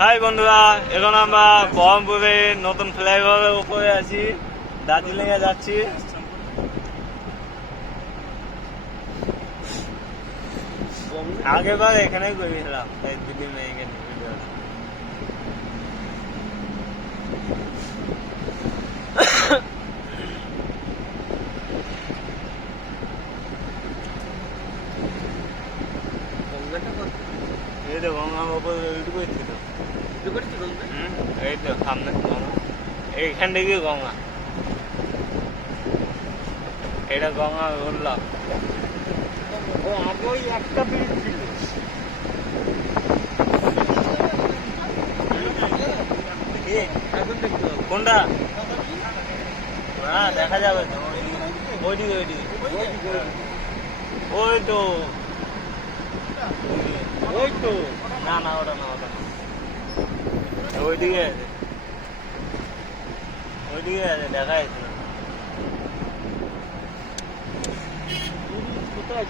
High বন্ধুরা, এখন আমরা বহরমপুরে নতুন ফ্লাইওভারের উপরে আছি, দার্জিলিং এ যাচ্ছি। আগেরবার এখানেই করেছিলাম, তাই দুদিন এখানে ভিডিও। এই তো গঙ্গার উপরে এইটুকুই ছিল, এই তো সামনে গঙ্গা, এইখান থেকে গঙ্গা, এটা গঙ্গা বললাম। ও আগে ওই একটা ব্রিজ ছিল, কোনটা? হ্যাঁ দেখা যাবে তো, ওইদিকে ওইদিকে ওই তো, ওই তো, না না ওটা না, ওটা ওইদিকে আছে, ওইদিকে আছে, দেখা যাচ্ছে না কোথায়।